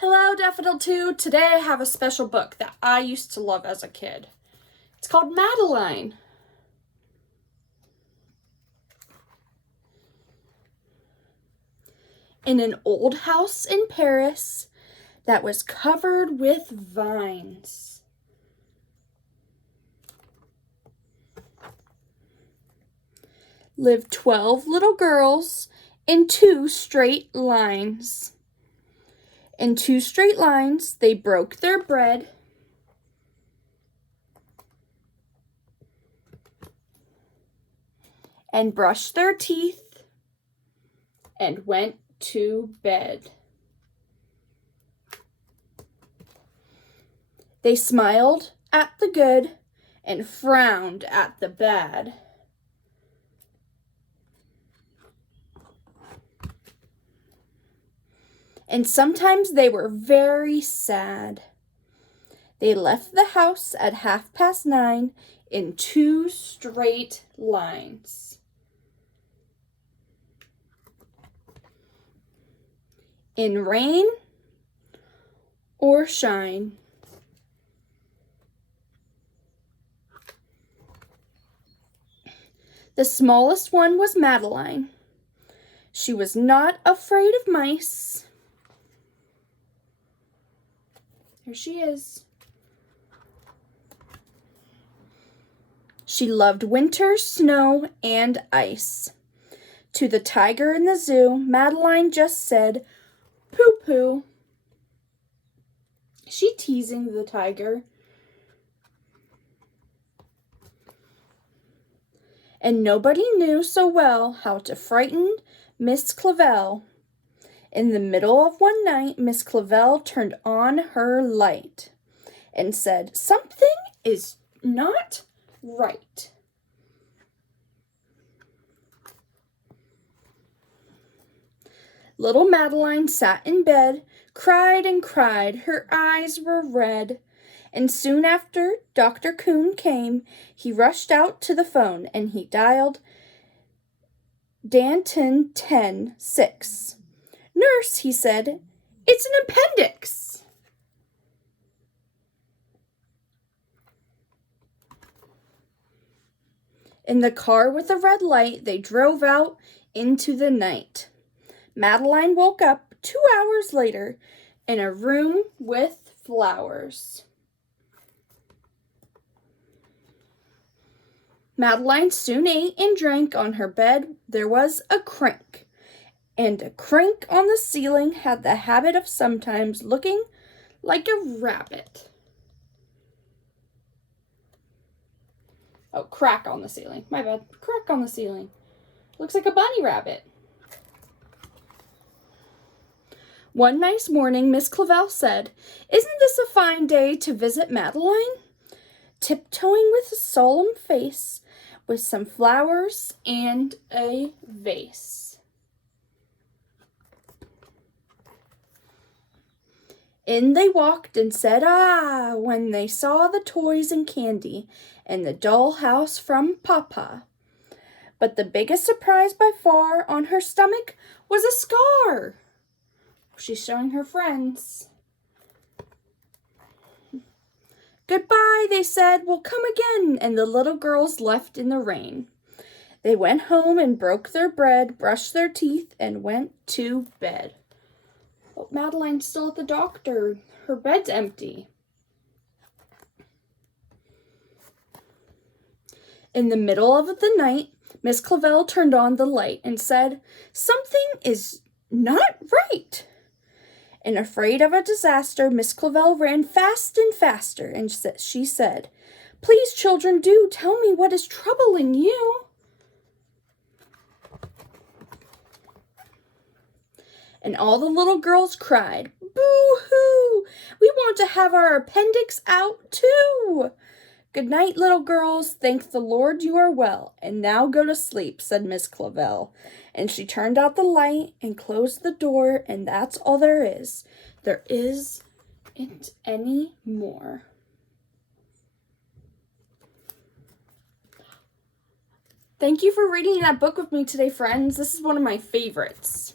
Hello, Daffodil 2. Today I have a special book that I used to love as a kid. It's called Madeline. In an old house in Paris that was covered with vines, lived 12 little girls in 2 straight lines. In 2 straight lines, they broke their bread and brushed their teeth and went to bed. They smiled at the good and frowned at the bad. And sometimes they were very sad. They left the house at 9:30 in 2 straight lines. In rain or shine. The smallest one was Madeline. She was not afraid of mice. Here she is. She loved winter, snow, and ice. To the tiger in the zoo, Madeline just said, "Poo-poo." She teasing the tiger. And nobody knew so well how to frighten Miss Clavel. In the middle of one night, Miss Clavel turned on her light and said, "Something is not right." Little Madeline sat in bed, cried and cried. Her eyes were red. And soon after Dr. Coon came, he rushed out to the phone and he dialed Danton 10-6. "Nurse," he said, "it's an appendix." In the car with the red light, they drove out into the night. Madeline woke up 2 hours later in a room with flowers. Madeline soon ate and drank. On her bed there was a crank, and a crank on the ceiling had the habit of sometimes looking like a rabbit. Oh, crack on the ceiling. My bad. Crack on the ceiling. Looks like a bunny rabbit. One nice morning, Miss Clavel said, "Isn't this a fine day to visit Madeline?" Tiptoeing with a solemn face, with some flowers and a vase. In they walked and said, "Ah," when they saw the toys and candy and the doll house from Papa. But the biggest surprise by far on her stomach was a scar. She's showing her friends. "Goodbye," they said. "We'll come again." And the little girls left in the rain. They went home and broke their bread, brushed their teeth, and went to bed. Oh, Madeline's still at the doctor. Her bed's empty. In the middle of the night, Miss Clavel turned on the light and said, "Something is not right." And afraid of a disaster, Miss Clavel ran fast and faster, and she said, "Please, children, do tell me what is troubling you." And all the little girls cried, "Boo-hoo! We want to have our appendix out too." "Good night, little girls. Thank the Lord you are well. And now go to sleep," said Miss Clavel. And she turned out the light and closed the door, and that's all there is. There isn't any more. Thank you for reading that book with me today, friends. This is one of my favorites.